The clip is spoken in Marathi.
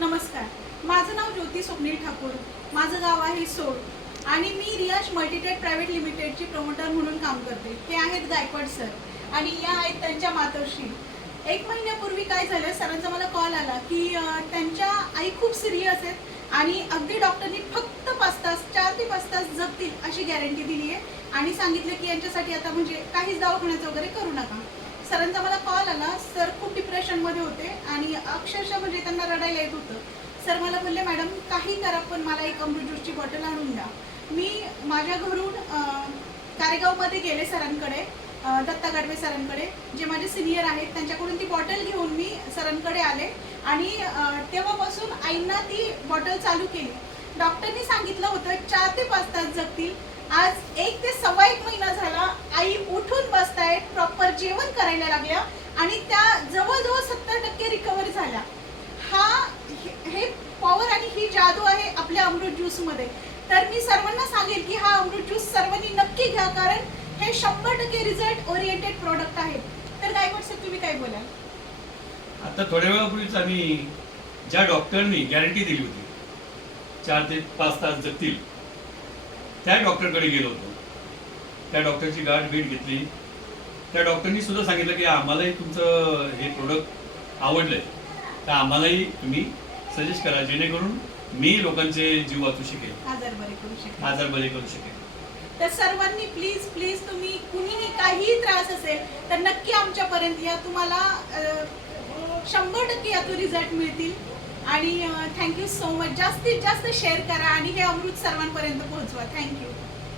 नमस्कार, माझं नाव ज्योती स्वप्नील ठाकूर, माझं गाव आहे सोड आणि मी रियाज मल्टीटेक प्रायव्हेट लिमिटेडची प्रमोटर म्हणून काम करते. ते आहेत गायकवाड सर आणि या आहेत त्यांच्या मातोश्री. 1 महिन्यापूर्वी काय झालं, सरांचा मला कॉल आला की त्यांच्या आई खूप सिरियस आहेत आणि अगदी डॉक्टरनी फक्त 5 तास 4 ते 5 तास जगतील अशी गॅरंटी दिली आहे आणि सांगितलं की यांच्यासाठी आता म्हणजे काहीच दवाखान्याचं वगैरे करू नका. सरांचा मला कॉल आला, सर खूप डिप्रेशनमध्ये होते आणि अक्षरशः म्हणजे त्यांना रडायला येत होतं. सर मला बोलले, मॅडम काही करा पण मला एक अमृत ज्यूसची बॉटल आणून द्या. मी माझ्या घरून कारेगावमध्ये गेले सरांकडे, दत्ता गाडवे सरांकडे, जे माझे सिनियर आहेत त्यांच्याकडून ती बॉटल घेऊन मी सरांकडे आले आणि तेव्हापासून आईंना ती बॉटल चालू केली. डॉक्टरनी सांगितलं होतं 4 ते 5 तास जगतील. आज 1 ते सव्वा 1 महिना झाला, आई उठून बसतायत, प्रॉपर जेवण करायला लागल्या आणि त्या जवळजवळ 70% रिकव्हरी झाल्या. हे पॉवर आणि ही जादू आहे आपल्या अमृत ज्यूसमध्ये. तर मी सर्वांना सांगेल की हा अमृत ज्यूस सर्वांनी नक्की घ्या, कारण हे 100% रिझल्ट ओरिएंटेड प्रोडक्ट आहेत. तर गायकवाड सर, तुम्ही काय बोलाल? आता थोड्या वेळापूर्वीच आम्ही ज्या डॉक्टरनी गॅरंटी दिली होती 4 ते 5 तास जगतील, त्या डॉक्टरकडे गेलो होतो. त्या डॉक्टरची गाठ भेट घेतली. त्या डॉक्टरनी सुद्धा सांगितलं की आम्हालाही तुमचं हे प्रोडक्ट आवडलंय, तर आम्हालाही तुम्ही सजेस्ट करा, जेणेकरून मी लोकांचे जीव वाचू शकेल, आजार बरे करू शकेल. तर सर्वांनी प्लीज प्लीज, तुम्ही कुणीही काहीही त्रास असेल तर नक्की आमच्यापर्यंत या, तुम्हाला 100% यातून रिझल्ट मिळतील. आणि थँक्यू सो मच. जास्तीत जास्त शेअर करा आणि हे अमृत सर्वांपर्यंत पोहोचवा. थँक्यू.